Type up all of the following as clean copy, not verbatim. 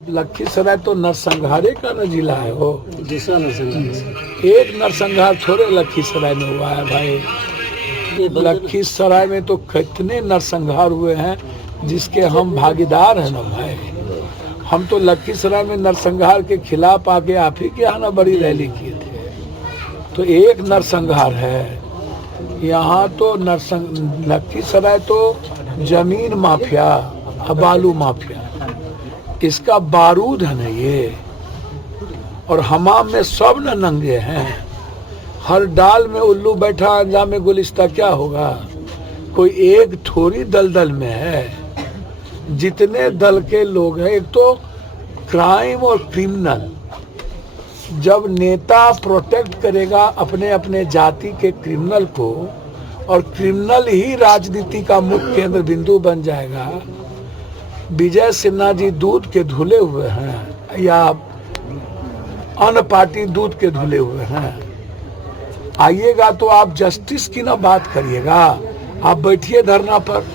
लखीसराय तो नरसंहारे का न जिला है वो। दूसरा नरसंहार एक नरसंहार थोड़े लखीसराय में हुआ है भाई। लखीसराय में तो कितने नरसंहार हुए हैं जिसके हम भागीदार हैं ना भाई। हम तो लखीसराय में नरसंहार के खिलाफ आके आप ही के यहाँ ना बड़ी रैली किए थे। तो एक नरसंहार है यहाँ तो लखीसराय तो जमीन माफिया, बालू माफिया, इसका बारूद है ना ये। और हमाम में सब न नंगे हैं, हर डाल में उल्लू बैठा अंजाम में गुलिस्ता क्या होगा। कोई एक थोड़ी दलदल में है, जितने दल के लोग हैं। एक तो क्राइम और क्रिमिनल, जब नेता प्रोटेक्ट करेगा अपने अपने जाति के क्रिमिनल को और क्रिमिनल ही राजनीति का मुख्य केंद्र बिंदु बन जाएगा। विजय सिन्हा जी दूध के धुले हुए हैं या अन पार्टी दूध के धुले हुए हैं। आइएगा तो आप जस्टिस की ना बात करिएगा, आप बैठिए धरना पर,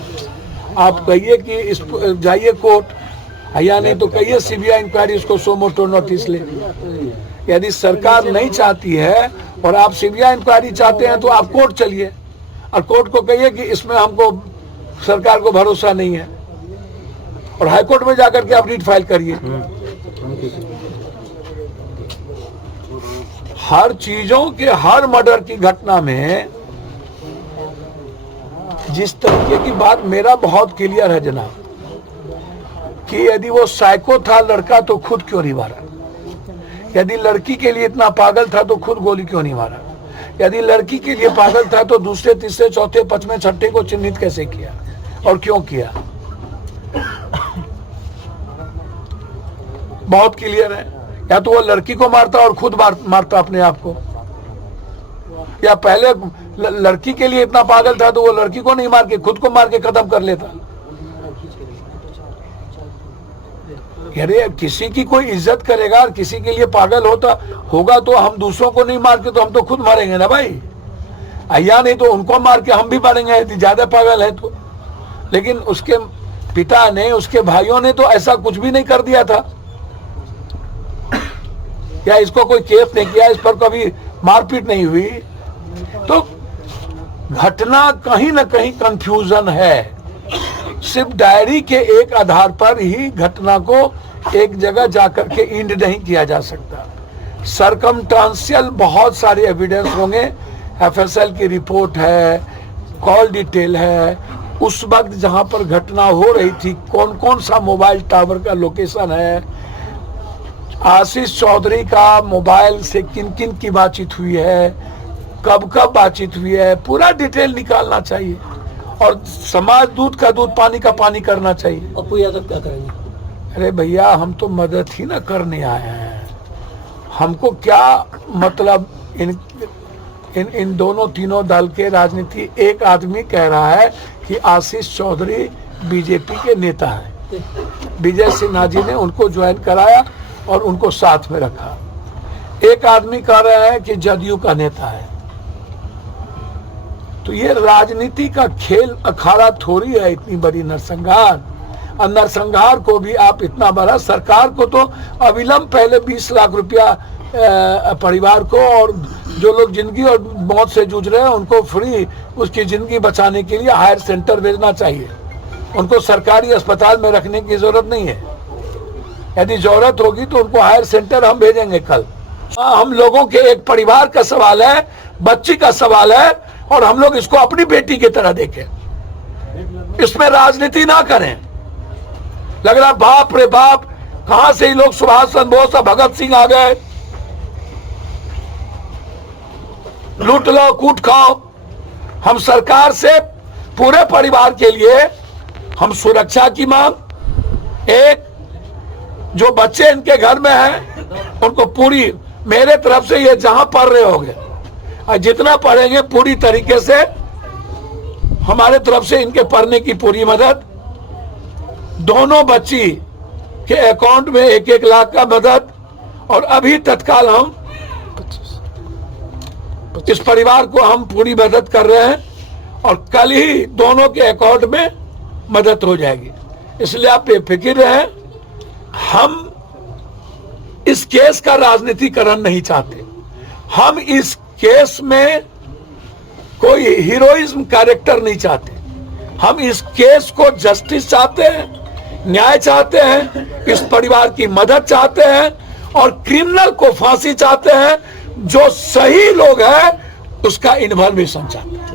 आप कहिए कि इस जाइए कोर्ट, या नहीं तो कहिए सीबीआई इंक्वायरी इसको सो मोटो नोटिस ले। यदि सरकार नहीं चाहती है और आप सीबीआई इंक्वायरी चाहते हैं तो आप कोर्ट चलिए और कोर्ट को कहिए कि इसमें हमको सरकार को भरोसा नहीं है और हाईकोर्ट में जाकर के आप रीट फाइल करिए। हर चीजों के, हर मर्डर की घटना में जिस तरीके की बात मेरा बहुत क्लियर है जनाब, कि यदि वो साइको था लड़का तो खुद क्यों नहीं मारा। यदि लड़की के लिए इतना पागल था तो खुद गोली क्यों नहीं मारा। यदि लड़की के लिए पागल था तो दूसरे, तीसरे, चौथे, पांचवें, छठे को चिन्हित कैसे किया और क्यों किया। बहुत क्लियर है। या तो वो लड़की को मारता और खुद मारता अपने आप को, या पहले लड़की के लिए इतना पागल था तो वो लड़की को नहीं मार के खुद को मार के खत्म कर लेता। अरे किसी की कोई इज्जत करेगा और किसी के लिए पागल होगा तो हम दूसरों को नहीं मार के तो हम तो खुद मारेंगे ना भाई। या नहीं तो उनको मार के हम भी मारेंगे यदि ज्यादा पागल है तो। लेकिन उसके पिता ने, उसके भाइयों ने तो ऐसा कुछ भी नहीं कर दिया था, या इसको कोई केस नहीं किया, इस पर कभी मारपीट नहीं हुई। तो घटना कहीं ना कहीं कंफ्यूजन है। सिर्फ डायरी के एक आधार पर ही घटना को एक जगह जाकर के इंड नहीं किया जा सकता। सरकमस्टेंशियल बहुत सारे एविडेंस होंगे, एफएसएल की रिपोर्ट है, कॉल डिटेल है, उस वक्त जहां पर घटना हो रही थी कौन कौन सा मोबाइल टावर का लोकेशन है, आशीष चौधरी का मोबाइल से किन किन की बातचीत हुई है, कब कब बातचीत हुई है, पूरा डिटेल निकालना चाहिए। और समाज दूध का दूध, पानी का पानी करना चाहिए। अपू यादव क्या करेंगे? अरे भैया हम तो मदद ही ना करने आए हैं। हमको क्या मतलब इन दोनों तीनों दल के राजनीति। एक आदमी कह रहा है कि आशीष चौधरी बीजेपी के नेता हैं, विजय सिन्हा जी ने उनको ज्वाइन कराया और उनको साथ में रखा। एक आदमी कह रहा है कि जदयू का नेता है। तो ये राजनीति का खेल अखाड़ा थोड़ी है इतनी बड़ी नरसंहार। और नरसंहार को भी आप इतना बड़ा, सरकार को तो अविलंब पहले 20 लाख रुपया परिवार को, और जो लोग जिंदगी और मौत से जूझ रहे हैं उनको फ्री उसकी जिंदगी बचाने के लिए हायर सेंटर भेजना चाहिए। उनको सरकारी अस्पताल में रखने की जरूरत नहीं है। यदि जरूरत होगी तो उनको हायर सेंटर हम भेजेंगे कल। हम लोगों के एक परिवार का सवाल है, बच्ची का सवाल है, और हम लोग इसको अपनी बेटी की तरह देखें। इसमें राजनीति ना करें। लग रहा बाप रे बाप, कहां से ही लोग सुभाष चंद्र बोस और भगत सिंह आ गए, लूट लो कूट खाओ। हम सरकार से पूरे परिवार के लिए हम सुरक्षा की मांग, एक जो बच्चे इनके घर में हैं उनको पूरी, मेरे तरफ से ये जहां पढ़ रहे होंगे और जितना पढ़ेंगे पूरी तरीके से हमारे तरफ से इनके पढ़ने की पूरी मदद। दोनों बच्ची के अकाउंट में 1-1 लाख का मदद। और अभी तत्काल हम इस परिवार को हम पूरी मदद कर रहे हैं और कल ही दोनों के अकाउंट में मदद हो जाएगी। इसलिए आप बेफिक्र रहें। हम इस केस का राजनीतिकरण नहीं चाहते। हम इस केस में कोई हीरोइज्म कैरेक्टर नहीं चाहते। हम इस केस को जस्टिस चाहते हैं, न्याय चाहते हैं, इस परिवार की मदद चाहते हैं और क्रिमिनल को फांसी चाहते हैं। जो सही लोग हैं उसका इन्वॉल्वेशन चाहते हैं।